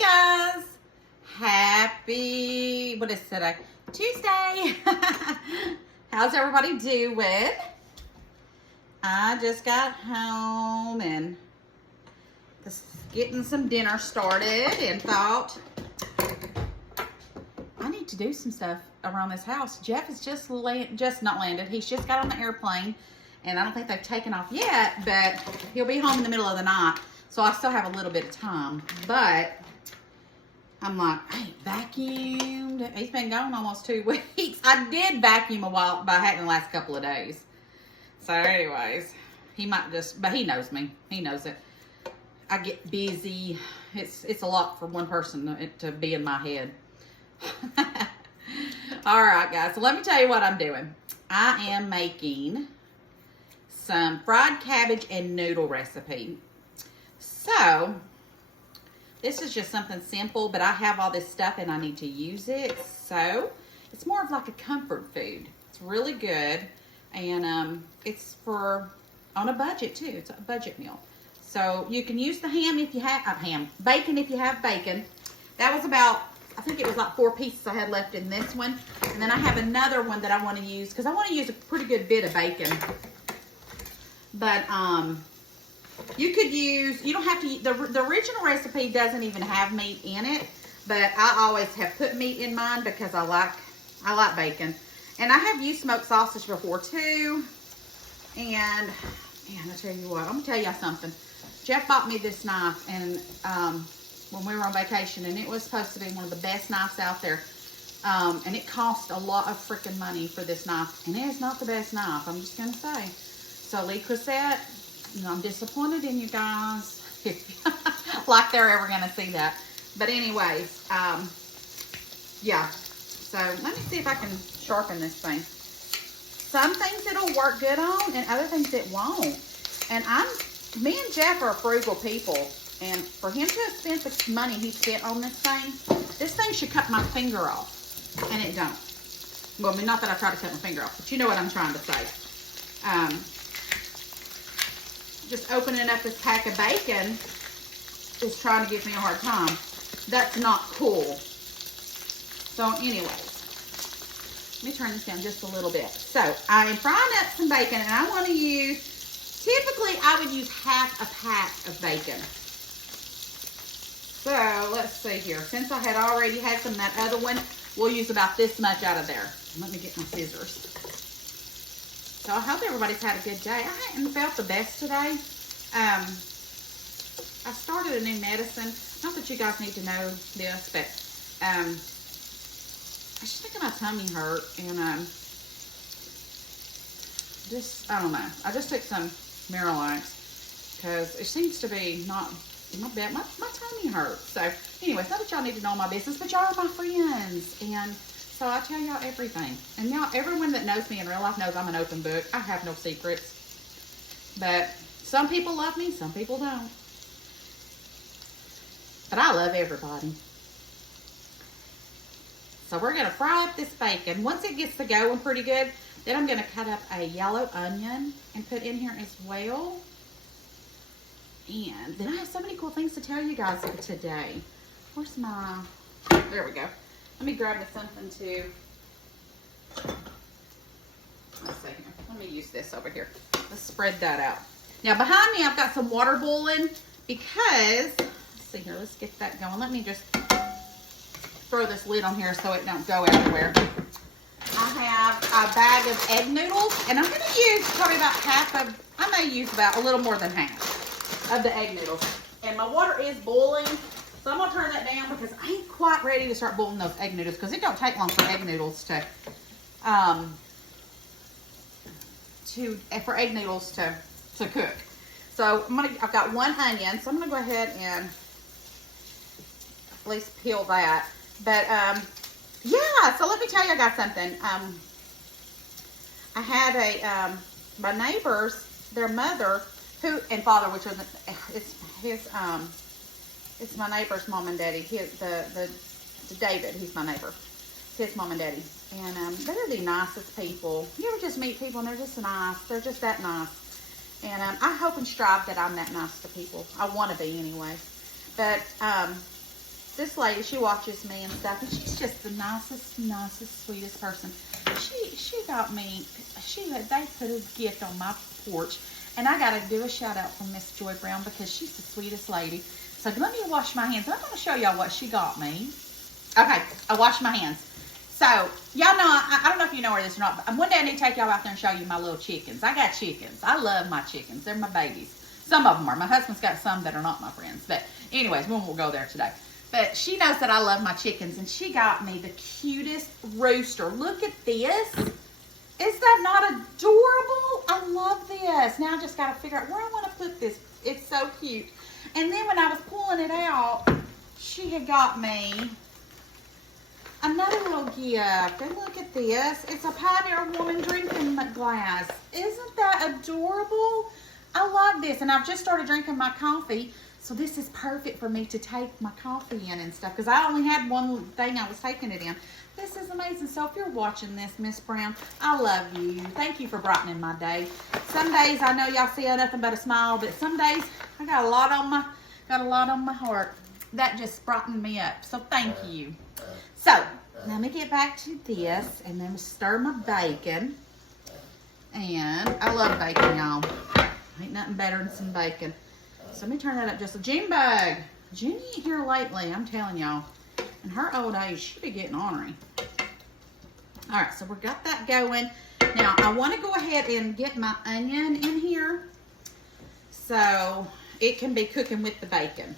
guys, happy, what is today? Tuesday. How's everybody doing? I just got home and just getting some dinner started and thought I need to do some stuff around this house. Jeff has just not landed. He's just got on the airplane and I don't think they've taken off yet, but he'll be home in the middle of the night. So I still have a little bit of time, but I'm like, I ain't vacuumed. He's been gone almost 2 weeks. I did vacuum a while, but I hadn't the last couple of days. So anyways, he might just, but he knows me. He knows it. I get busy. It's a lot for one person to be in my head. All right, guys. So let me tell you what I'm doing. I am making some fried cabbage and noodle recipe. So this is just something simple, but I have all this stuff and I need to use it. So it's more of like a comfort food. It's really good. And it's for on a budget too. It's a budget meal. So you can use the ham if you have bacon if you have bacon. That was about, I think it was like 4 pieces I had left in this one. And then I have another one that I want to use because I want to use a pretty good bit of bacon. But you could use, you don't have to, the original recipe doesn't even have meat in it, but I always have put meat in mine because I like bacon. And I have used smoked sausage before too. And man, I tell you what, I'm gonna tell y'all something. Jeff bought me this knife and when we were on vacation, and it was supposed to be one of the best knives out there. And it cost a lot of freaking money for this knife, and it is not the best knife, I'm just gonna say. So Lee Crissette, I'm disappointed in you guys. Like they're ever gonna see that. But anyways, yeah. So let me see if I can sharpen this thing. Some things it'll work good on, and other things it won't. And me and Jeff are frugal people, and for him to have spent the money he spent on this thing should cut my finger off, and it don't. Well, I mean, not that I try to cut my finger off, but you know what I'm trying to say. Just opening up this pack of bacon is trying to give me a hard time. That's not cool. So anyways, let me turn this down just a little bit. So I am frying up some bacon, and I want to use, typically I would use half a pack of bacon. So let's see here. Since I had already had some of that other one, we'll use about this much out of there. Let me get my scissors. So I hope everybody's had a good day. I hadn't felt the best today. I started a new medicine. Not that you guys need to know this, but I just think my tummy hurt, and I don't know. I just took some Miralax because it seems to be not bad. My tummy hurts. So anyways, not that y'all need to know my business, but y'all are my friends, and so I tell y'all everything. And y'all, everyone that knows me in real life knows I'm an open book. I have no secrets. But some people love me, some people don't. But I love everybody. So we're going to fry up this bacon. Once it gets to going pretty good, then I'm going to cut up a yellow onion and put in here as well. And then I have so many cool things to tell you guys today. Where's my, there we go. Let me grab me something to, let's see here. Let me use this over here. Let's spread that out. Now behind me, I've got some water boiling because, let's see here, let's get that going. Let me just throw this lid on here so it don't go everywhere. I have a bag of egg noodles, and I'm going to use probably about half of, I may use about a little more than half of the egg noodles. And my water is boiling. So I'm going to turn that down because I ain't quite ready to start boiling those egg noodles because it don't take long for egg noodles to cook. So I've got 1 onion, so I'm going to go ahead and at least peel that. But yeah, so let me tell you guys something. I had my neighbors, their mother and father, which was it's my neighbor's mom and daddy. The David, he's my neighbor. His mom and daddy. And they're the nicest people. You ever just meet people and they're just nice. They're just that nice. And I hope and strive that I'm that nice to people. I want to be anyway. But this lady, she watches me and stuff, and she's just the nicest, sweetest person. She got me, they put a gift on my porch, and I got to do a shout out from Miss Joy Brown because she's the sweetest lady. So let me wash my hands. I'm going to show y'all what she got me. Okay, I washed my hands. So, y'all know, I don't know if you know where this or not, but one day I need to take y'all out there and show you my little chickens. I got chickens. I love my chickens. They're my babies. Some of them are. My husband's got some that are not my friends. But anyways, we won't go there today. But she knows that I love my chickens, and she got me the cutest rooster. Look at this. Is that not adorable? I love this. Now I just got to figure out where I want to put this. It's so cute. And then when I was pulling it out, she had got me another little gift. And look at this. It's a Pioneer Woman drinking glass. Isn't that adorable? I love this. And I've just started drinking my coffee. So this is perfect for me to take my coffee in and stuff. Because I only had one thing I was taking it in. This is amazing. So if you're watching this, Miss Brown, I love you. Thank you for brightening my day. Some days I know y'all see nothing but a smile. But some days I got a lot on my heart. That just brightened me up. So thank you. So, let me get back to this, and then stir my bacon. And I love bacon, y'all. Ain't nothing better than some bacon. So let me turn that up just a Junebug. Jenny ain't here lately, I'm telling y'all. In her old age, she be getting ornery. All right, so we got that going. Now, I want to go ahead and get my onion in here so it can be cooking with the bacon.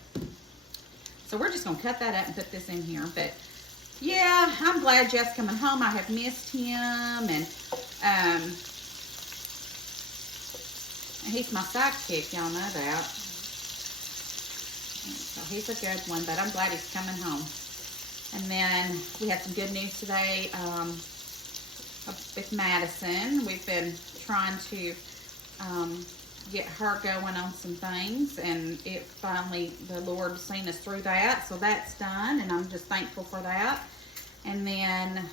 So we're just going to cut that up and put this in here. But yeah, I'm glad Jeff's coming home. I have missed him, and he's my sidekick. Y'all know that. So he's a good one, but I'm glad he's coming home. And then we had some good news today with Madison. We've been trying to get her going on some things, and it finally, the Lord seen us through that, so that's done, and I'm just thankful for that. And then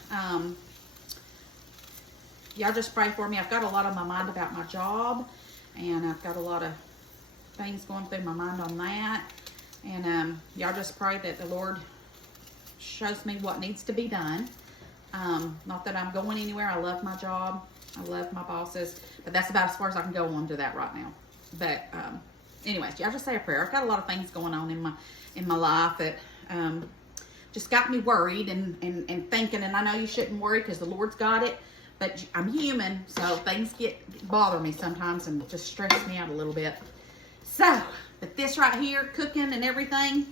y'all just pray for me. I've got a lot on my mind about my job, and I've got a lot of things going through my mind on that, and y'all just pray that the Lord shows me what needs to be done. Not that I'm going anywhere. I love my job. I love my bosses, but that's about as far as I can go on to that right now. But anyways, y'all just say a prayer. I've got a lot of things going on in my life that just got me worried and thinking. And I know you shouldn't worry because the Lord's got it, but I'm human, so things bother me sometimes and just stress me out a little bit. So, but this right here, cooking and everything,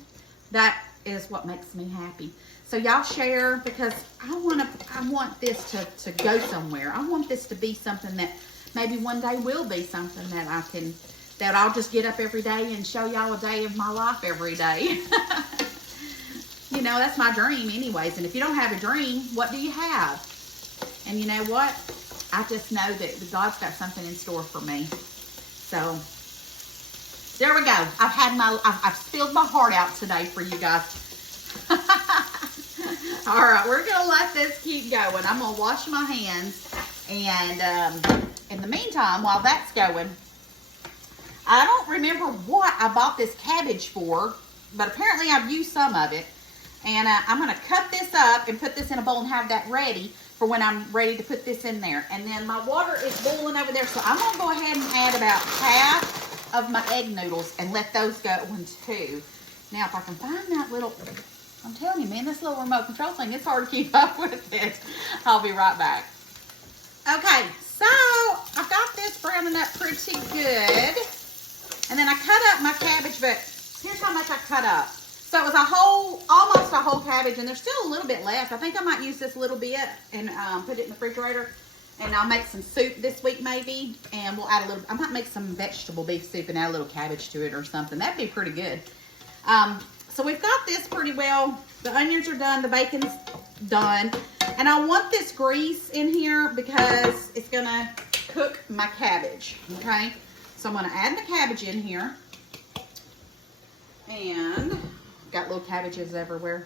that is what makes me happy. So y'all share, because I want this to go somewhere. I want this to be something that maybe one day will be something that I'll just get up every day and show y'all a day of my life every day. You know, that's my dream anyways. And if you don't have a dream, what do you have? And you know what? I just know that God's got something in store for me. So there we go. I've spilled my heart out today for you guys. All right, we're gonna let this keep going. I'm gonna wash my hands, and in the meantime, while that's going, I don't remember what I bought this cabbage for, but apparently I've used some of it, and I'm gonna cut this up and put this in a bowl and have that ready for when I'm ready to put this in there. And then my water is boiling over there, so I'm gonna go ahead and add about half of my egg noodles and let those go in too. Now, if I can find that little, I'm telling you, man, this little remote control thing, it's hard to keep up with it. I'll be right back. Okay, so I've got this browning up pretty good. And then I cut up my cabbage, but here's how much I cut up. So it was almost a whole cabbage, and there's still a little bit left. I think I might use this little bit and put it in the refrigerator. And I'll make some soup this week maybe, and we'll add a little, I might make some vegetable beef soup and add a little cabbage to it or something. That'd be pretty good. So we've got this pretty well. The onions are done. The bacon's done. And I want this grease in here because it's going to cook my cabbage. Okay? So I'm going to add the cabbage in here. And got little cabbages everywhere.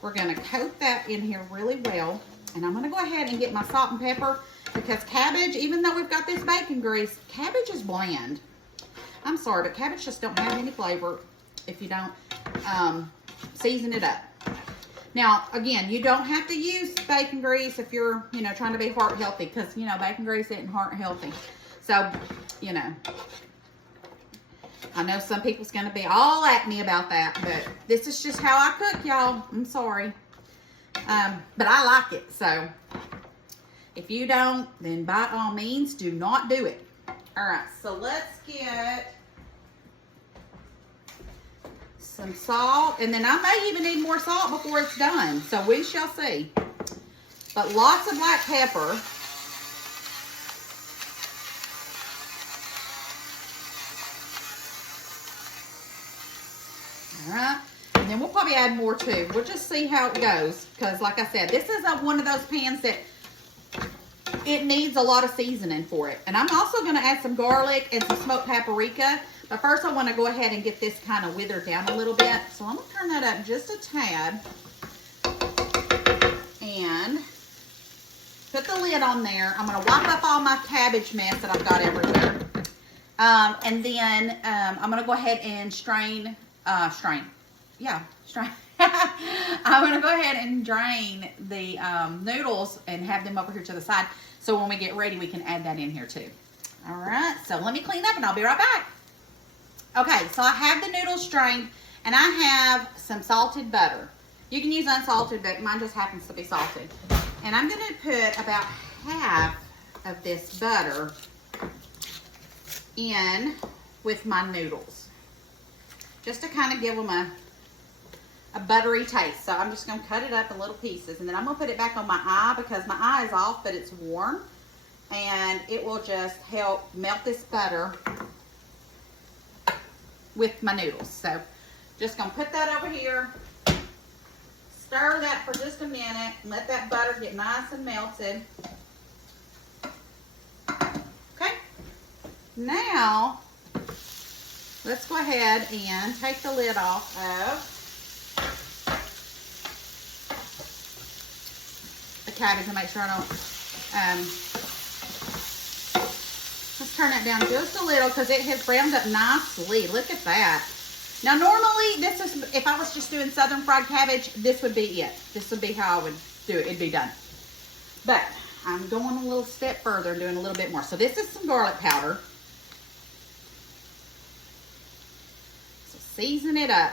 We're going to coat that in here really well. And I'm going to go ahead and get my salt and pepper because cabbage, even though we've got this bacon grease, cabbage is bland. I'm sorry, but cabbage just don't have any flavor if you don't. season it up. Now, again, you don't have to use bacon grease if you're, you know, trying to be heart healthy, because, you know, bacon grease isn't heart healthy. So, you know, I know some people's going to be all at me about that, but this is just how I cook, y'all. I'm sorry. But I like it. So, if you don't, then by all means, do not do it. All right, so let's get some salt, and then I may even need more salt before it's done, so we shall see. But lots of black pepper. All right, and then we'll probably add more too. We'll just see how it goes, because like I said, this is one of those pans that it needs a lot of seasoning for it. And I'm also going to add some garlic and some smoked paprika. But first I want to go ahead and get this kind of withered down a little bit. So I'm going to turn that up just a tad. And put the lid on there. I'm going to wipe up all my cabbage mess that I've got everywhere. And then I'm going to go ahead and strain. I'm going to go ahead and drain the noodles and have them over here to the side. So when we get ready, we can add that in here too. All right, so let me clean up and I'll be right back. Okay, so I have the noodles strained and I have some salted butter. You can use unsalted, but mine just happens to be salted. And I'm gonna put about half of this butter in with my noodles, just to kind of give them a buttery taste. So I'm just gonna cut it up in little pieces, and then I'm gonna put it back on my eye because my eye is off, but it's warm, and it will just help melt this butter with my noodles. So just gonna put that over here, stir that for just a minute, and let that butter get nice and melted. Okay, now let's go ahead and take the lid off of the cabbage and make sure I don't, let's turn it down just a little because it has browned up nicely. Look at that. Now normally this is, if I was just doing southern fried cabbage, this would be it. This would be how I would do it. It'd be done. But I'm going a little step further and doing a little bit more. So this is some garlic powder. So season it up.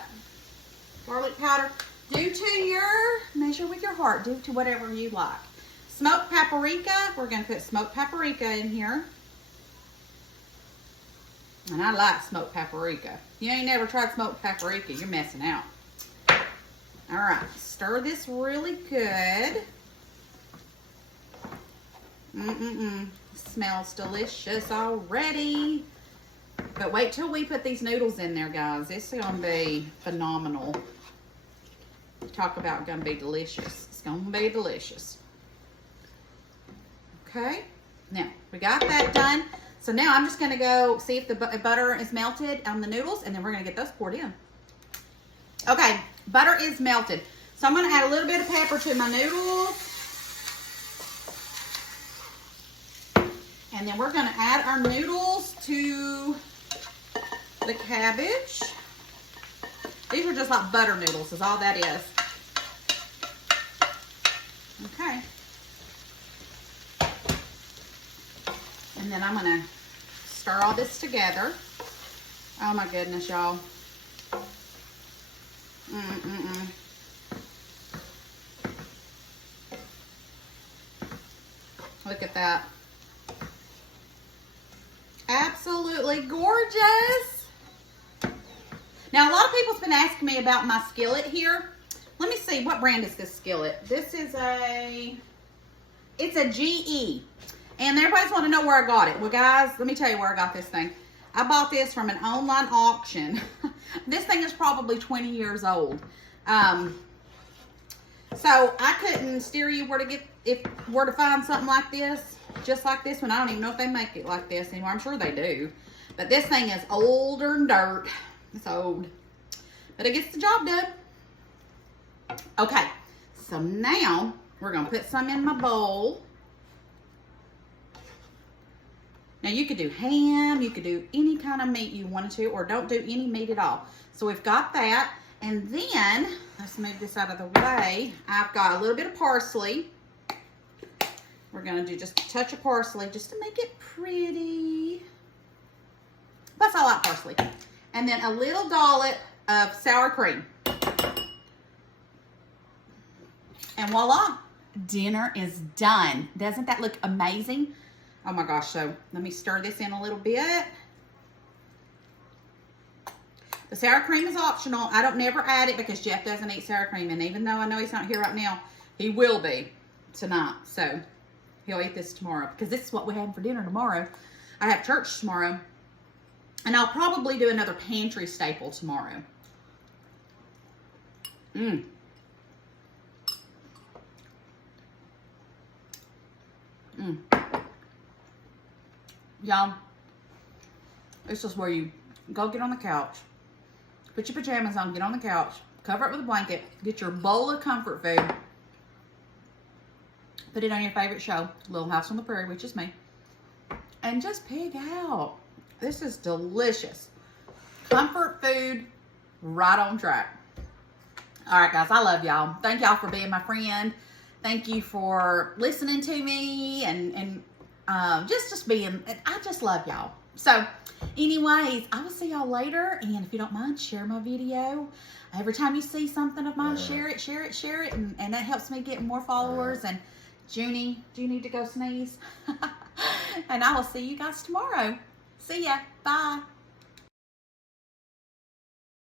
Garlic powder. Do to your, measure with your heart. Do to whatever you like. Smoked paprika. We're going to put smoked paprika in here. And I like smoked paprika. If you ain't never tried smoked paprika, you're messing out. All right, stir this really good. Smells delicious already. But wait till we put these noodles in there, guys. This is gonna be phenomenal. Talk about gonna be delicious. It's gonna be delicious. Okay, now we got that done. So now I'm just going to go see if the butter is melted on the noodles, and then we're going to get those poured in. Okay, butter is melted. So I'm going to add a little bit of pepper to my noodles. And then we're going to add our noodles to the cabbage. These are just like butter noodles is all that is. Okay. And then I'm going to stir all this together. Oh my goodness, y'all. Look at that. Absolutely gorgeous. Now, a lot of people's been asking me about my skillet here. Let me see, what brand is this skillet? This is it's a GE. And everybody's want to know where I got it. Well, guys, let me tell you where I got this thing. I bought this from an online auction. This thing is probably 20 years old. So I couldn't steer you where to find something like this, just like this one. I don't even know if they make it like this anymore. I'm sure they do. But this thing is older than dirt. It's old. But it gets the job done. Okay. So now we're going to put some in my bowl. Now you could do ham, you could do any kind of meat you wanted to, or don't do any meat at all. So we've got that, And then, let's move this out of the way. I've got a little bit of parsley. We're going to do just a touch of parsley just to make it pretty. Plus, I like parsley. And then a little dollop of sour cream. And voila, dinner is done. Doesn't that look amazing? Oh my gosh, so let me stir this in a little bit. The sour cream is optional. I don't never add it because Jeff doesn't eat sour cream. And even though I know he's not here right now, he will be tonight. So he'll eat this tomorrow because this is what we're having for dinner tomorrow. I have church tomorrow. And I'll probably do another pantry staple tomorrow. Y'all, this is where you go get on the couch. Put your pajamas on, get on the couch, cover it with a blanket, get your bowl of comfort food, put it on your favorite show, Little House on the Prairie, which is me, and just pig out. This is delicious. Comfort food, right on track. All right, guys, I love y'all. Thank y'all for being my friend. Thank you for listening to me and just being, I just love y'all. So anyways, I will see y'all later. And if you don't mind, share my video. Every time you see something of mine, share it. And that helps me get more followers. And Junie, do you need to go sneeze? And I will see you guys tomorrow. See ya. Bye.